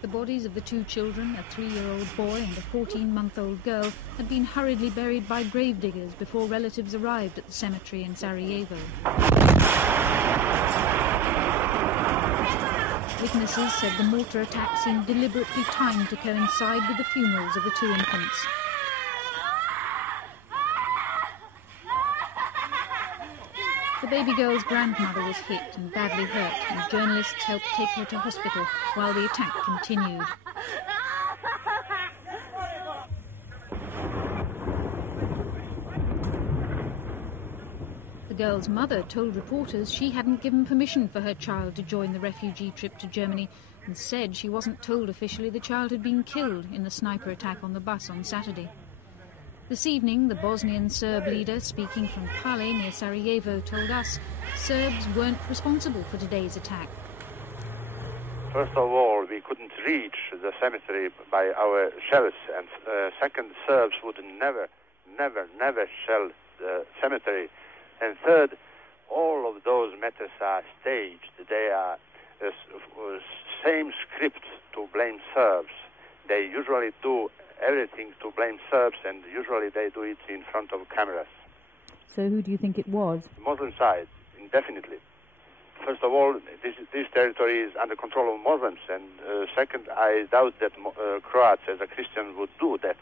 The bodies of the two children, a 3-year-old boy and a 14-month-old girl, had been hurriedly buried by gravediggers before relatives arrived at the cemetery in Sarajevo. Witnesses said the mortar attack seemed deliberately timed to coincide with the funerals of the two infants. The baby girl's grandmother was hit and badly hurt, and journalists helped take her to hospital while the attack continued. The girl's mother told reporters she hadn't given permission for her child to join the refugee trip to Germany and said she wasn't told officially the child had been killed in the sniper attack on the bus on Saturday. This evening, the Bosnian Serb leader, speaking from Paddy near Sarajevo, told us Serbs weren't responsible for today's attack. First of all, we couldn't reach the cemetery by our shells, and second, Serbs would never shell the cemetery. And third, all of those matters are staged. They are same script to blame Serbs. They usually do everything to blame Serbs, and usually they do it in front of cameras. So who do you think it was? Muslim side, indefinitely. First of all, this territory is under control of Muslims, and second, I doubt that Croats as a Christian would do that.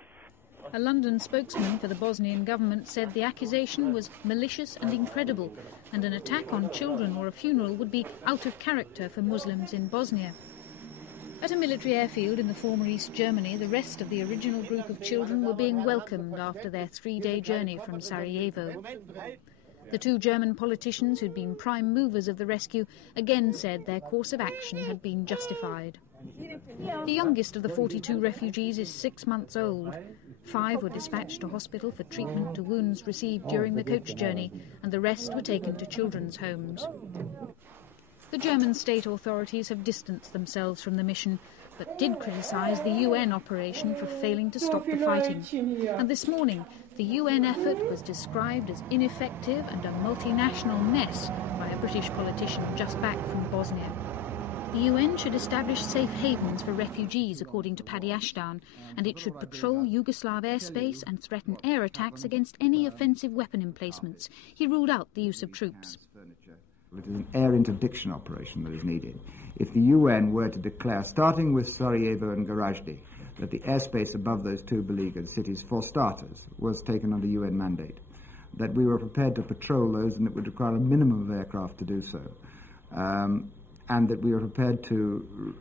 A London spokesman for the Bosnian government said the accusation was malicious and incredible, and an attack on children or a funeral would be out of character for Muslims in Bosnia. At a military airfield in the former East Germany, the rest of the original group of children were being welcomed after their 3-day journey from Sarajevo. The two German politicians who'd been prime movers of the rescue again said their course of action had been justified. The youngest of the 42 refugees is 6 months old. 5 were dispatched to hospital for treatment to wounds received during the coach journey, and the rest were taken to children's homes. The German state authorities have distanced themselves from the mission, but did criticise the UN operation for failing to stop the fighting. And this morning, the UN effort was described as ineffective and a multinational mess by a British politician just back from Bosnia. The UN should establish safe havens for refugees, according to Paddy Ashdown, and it should patrol Yugoslav airspace and threaten air attacks against any offensive weapon emplacements. He ruled out the use of troops. It is an air interdiction operation that is needed. If the UN were to declare, starting with Sarajevo and Gorazde, that the airspace above those two beleaguered cities, for starters, was taken under UN mandate, that we were prepared to patrol those and it would require a minimum of aircraft to do so, and that we were prepared to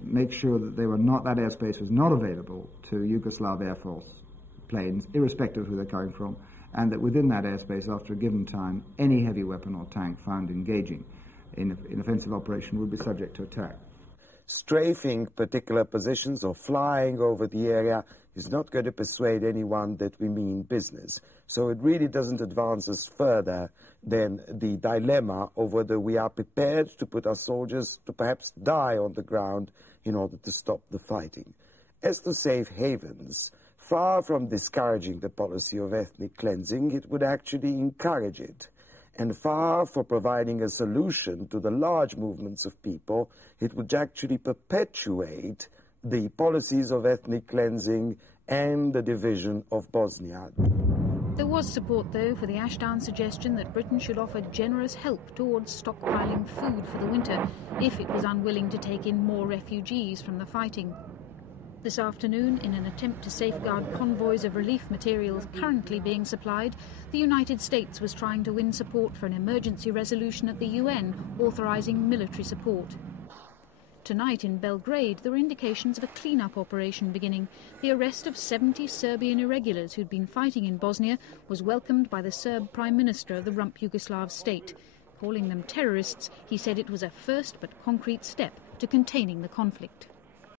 make sure that that airspace was not available to Yugoslav Air Force planes, irrespective of who they're coming from, and that within that airspace, after a given time, any heavy weapon or tank found engaging in offensive operation would be subject to attack. Strafing particular positions or flying over the area is not going to persuade anyone that we mean business. So it really doesn't advance us further than the dilemma of whether we are prepared to put our soldiers to perhaps die on the ground in order to stop the fighting. As to safe havens, far from discouraging the policy of ethnic cleansing, it would actually encourage it. And far from providing a solution to the large movements of people, it would actually perpetuate the policies of ethnic cleansing and the division of Bosnia. There was support, though, for the Ashdown suggestion that Britain should offer generous help towards stockpiling food for the winter if it was unwilling to take in more refugees from the fighting. This afternoon, in an attempt to safeguard convoys of relief materials currently being supplied, the United States was trying to win support for an emergency resolution at the UN authorising military support. Tonight in Belgrade, there were indications of a clean-up operation beginning. The arrest of 70 Serbian irregulars who'd been fighting in Bosnia was welcomed by the Serb Prime Minister of the rump Yugoslav state. Calling them terrorists, he said it was a first but concrete step to containing the conflict.